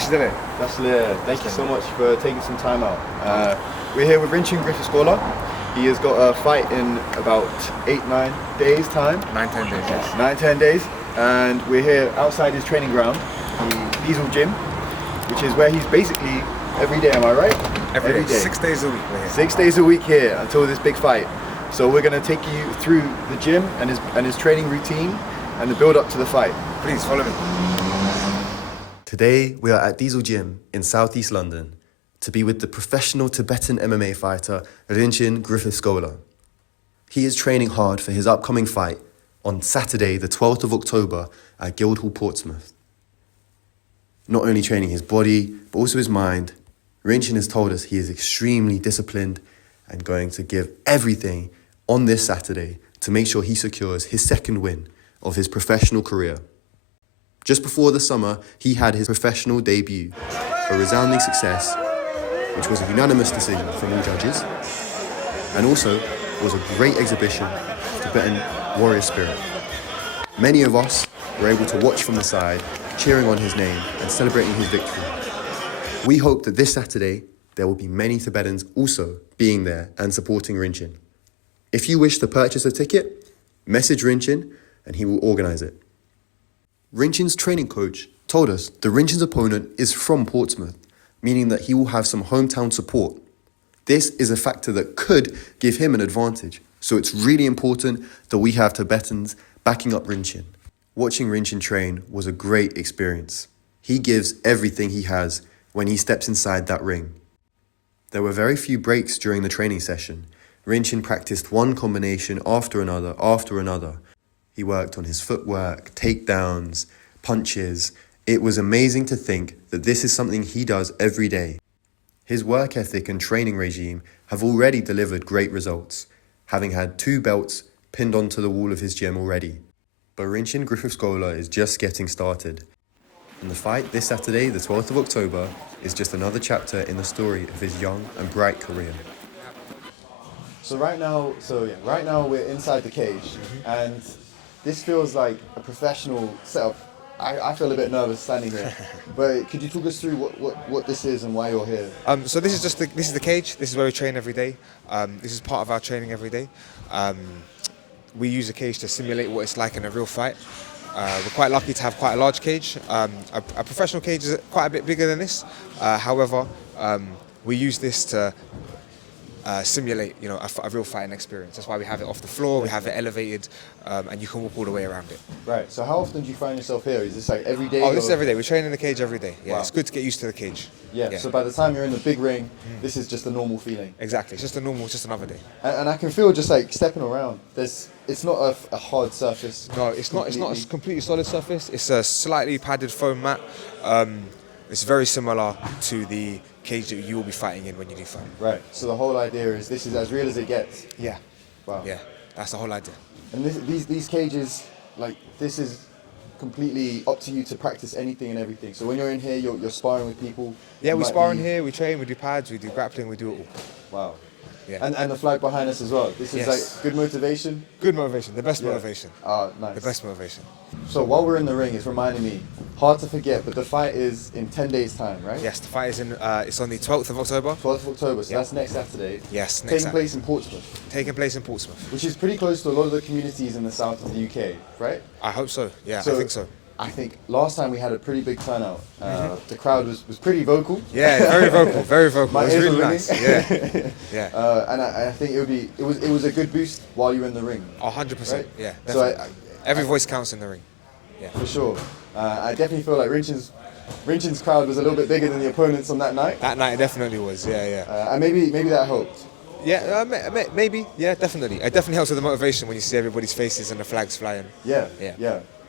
Special. Thank you so much for taking some time out. We're here with Rinchen Griffins-Golha. He has got a fight in about 8-9 days time. 9-10 days, yes. 9-10 days. And we're here outside his training ground, the Diesel Gym, which is where he's basically every day, am I right? Every day. 6 days a week we're here. 6 days a week here until this big fight. So we're going to take you through the gym and his training routine and the build up to the fight. Please follow me. Today we are at Diesel Gym in southeast London to be with the professional Tibetan MMA fighter Rinchen Griffins-Golha. He is training hard for his upcoming fight on Saturday the 12th of October at Guildhall, Portsmouth. Not only training his body but also his mind, Rinchen has told us he is extremely disciplined and going to give everything on this Saturday to make sure he secures his second win of his professional career. Just before the summer, he had his professional debut, a resounding success, which was a unanimous decision from all judges, and also was a great exhibition of Tibetan warrior spirit. Many of us were able to watch from the side, cheering on his name and celebrating his victory. We hope that this Saturday, there will be many Tibetans also being there and supporting Rinchen. If you wish to purchase a ticket, message Rinchen and he will organise it. Rinchen's training coach told us that Rinchen's opponent is from Portsmouth, meaning that he will have some hometown support. This is a factor that could give him an advantage, so it's really important that we have Tibetans backing up Rinchen. Watching Rinchen train was a great experience. He gives everything he has when he steps inside that ring. There were very few breaks during the training session. Rinchen practiced one combination after another. He worked on his footwork, takedowns, punches. It was amazing to think that this is something he does every day. His work ethic and training regime have already delivered great results, having had 2 belts pinned onto the wall of his gym already. But Rinchen Griffins-Golha is just getting started. And the fight this Saturday, the 12th of October, is just another chapter in the story of his young and bright career. So right now we're inside the cage, and this feels like a professional setup. I feel a bit nervous standing here, but could you talk us through what this is and why you're here? So this is the cage. This is where we train every day. This is part of our training every day. We use a cage to simulate what it's like in a real fight. We're quite lucky to have quite a large cage. A professional cage is quite a bit bigger than this. However, we use this to simulate, a real fighting experience. That's why we have it off the floor, we have it elevated, and you can walk all the way around it. Right. So how often do you find yourself here? Is this like every day? Oh, this is every day. We train in the cage every day. Yeah, wow. It's good to get used to the cage. Yeah. So by the time you're in the big ring, this is just a normal feeling. Exactly. It's just just another day. And I can feel just like stepping around. It's not a hard surface. No, it's not. It's not a completely solid surface. It's a slightly padded foam mat. It's very similar to the cage that you will be fighting in when you do fight. Right. So the whole idea is this is as real as it gets. Yeah. Wow. Yeah. That's the whole idea. And these cages, like this is completely up to you to practice anything and everything. So when you're in here, you're sparring with people. Yeah, we spar in here. We train. We do pads. We do grappling. We do it all. Wow. Yeah. And the flag behind us as well. This is like good motivation. Good motivation. The best motivation. Nice. The best motivation. So while we're in the ring, it's reminding me, hard to forget, but the fight is in 10 days' time, right? Yes, the fight is it's on the 12th of October. 12th of October, so that's next Saturday. Yes, next Taking place in Portsmouth. Taking place in Portsmouth. Which is pretty close to a lot of the communities in the south of the UK, right? I hope so. Yeah, I think so. I think last time we had a pretty big turnout. The crowd was pretty vocal. Yeah, very vocal, very vocal. My it was ears really were nice. ringing. Yeah. And I think it was a good boost while you were in the ring. 100%. Right? Yeah. So every voice counts in the ring. Yeah. For sure. I definitely feel like Rinchen's crowd was a little bit bigger than the opponents on that night. That night it definitely was. Yeah. And maybe that helped. Yeah, maybe. Yeah, definitely. It definitely helps with the motivation when you see everybody's faces and the flags flying. Yeah.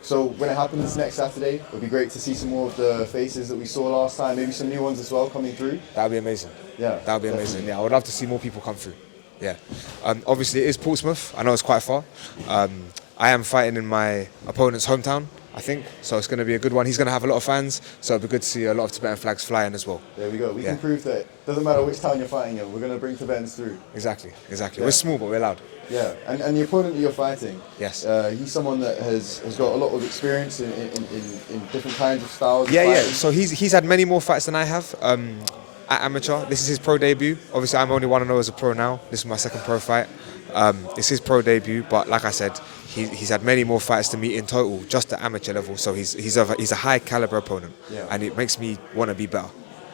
So when it happens next Saturday, it would be great to see some more of the faces that we saw last time, maybe some new ones as well coming through. That would be amazing. Yeah. That would be amazing. Yeah, I would love to see more people come through. Yeah. Obviously, it is Portsmouth. I know it's quite far. I am fighting in my opponent's hometown, I think. So it's going to be a good one. He's going to have a lot of fans, so it'll be good to see a lot of Tibetan flags flying as well. There we go. We Yeah. can prove that it doesn't matter which town you're fighting in, we're going to bring Tibetans through. Exactly. Yeah. We're small, but we're loud. Yeah, and the opponent that you're fighting, Yes. He's someone that has got a lot of experience in different kinds of styles of Yeah. fighting. So he's had many more fights than I have. At amateur, this is his pro debut. Obviously, I'm only 1-0 as a pro now. This is my second pro fight. It's his pro debut, but like I said, he's had many more fights to meet in total, just at amateur level. So he's a high caliber opponent, Yeah. and it makes me want to be better.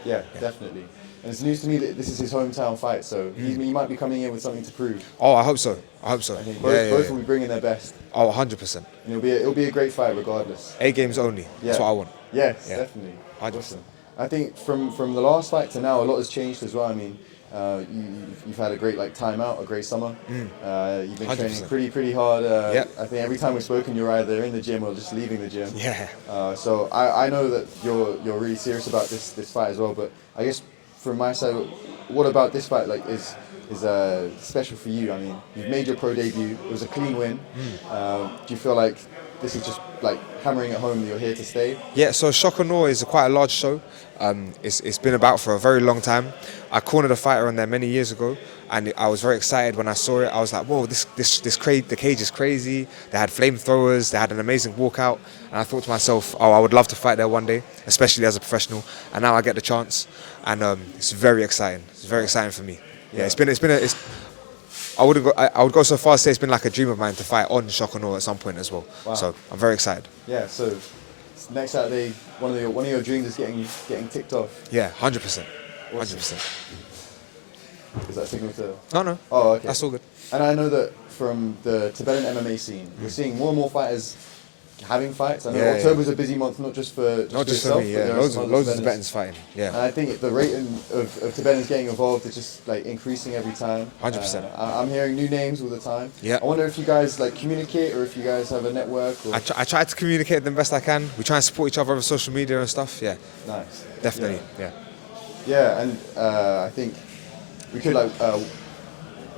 Yeah, definitely. And it's news to me that this is his hometown fight, so he might be coming in with something to prove. Oh, I hope so. I think both will be bringing their best, Oh, 100%. and it'll be a great fight regardless. A games only. That's Yeah. what I want. Yes, Yeah. definitely. 100%. Awesome. I think from the last fight to now, a lot has changed as well. I mean, you've had a great time out, a great summer. You've been 100%. training pretty hard. Yep. I think every time we've spoken, you're either in the gym or just leaving the gym. Yeah. So I know that you're really serious about this fight as well. But I guess from my side, what about this fight is special for you? I mean, you've made your pro debut. It was a clean win. Do you feel like this is just hammering at home that you're here to stay? Yeah, so Shock and Awe is quite a large show. It's been about for a very long time. I cornered a fighter on there many years ago, and I was very excited when I saw it. I was like, whoa, the cage is crazy. They had flamethrowers, they had an amazing walkout, and I thought to myself, oh, I would love to fight there one day, especially as a professional. And now I get the chance, and it's very exciting. It's very exciting for me. Yeah, I would go so far as to say it's been like a dream of mine to fight on Shock and Awe at some point as well. Wow. So I'm very excited. Yeah. So next Saturday, one of your dreams is getting ticked off. Yeah, 100%. 100%. Is that a signal to? No. Oh, okay. That's all good. And I know that from the Tibetan MMA scene, we're seeing more and more fighters having fights. I know October's a busy month, not just for yourself, me, but yeah. there are Loads some of other Tibetans fighting. Yeah. And I think the rate of Tibetans getting involved is just increasing every time. 100%. I'm hearing new names all the time. Yeah. I wonder if you guys communicate, or if you guys have a network. Or... I try to communicate the best I can. We try and support each other over social media and stuff. Yeah. Nice. Definitely. Yeah. Yeah, and I think we could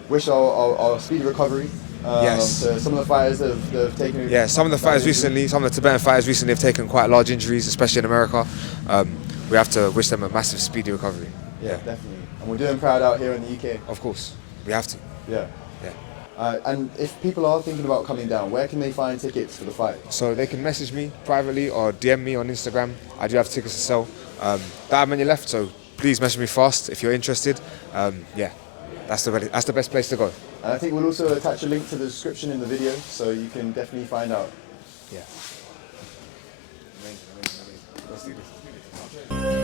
wish our speedy recovery. Yes. To some of the fighters that have taken. Yeah, some of the Tibetan fighters recently have taken quite large injuries, especially in America. We have to wish them a massive speedy recovery. Yeah, definitely. And we're doing proud out here in the UK. Of course, we have to. Yeah. Yeah. And if people are thinking about coming down, where can they find tickets for the fight? So they can message me privately or DM me on Instagram. I do have tickets to sell. Don't have many left, so please message me fast if you're interested. Yeah, that's the best place to go. And I think we'll also attach a link to the description in the video, so you can definitely find out. Yeah. Let's do this.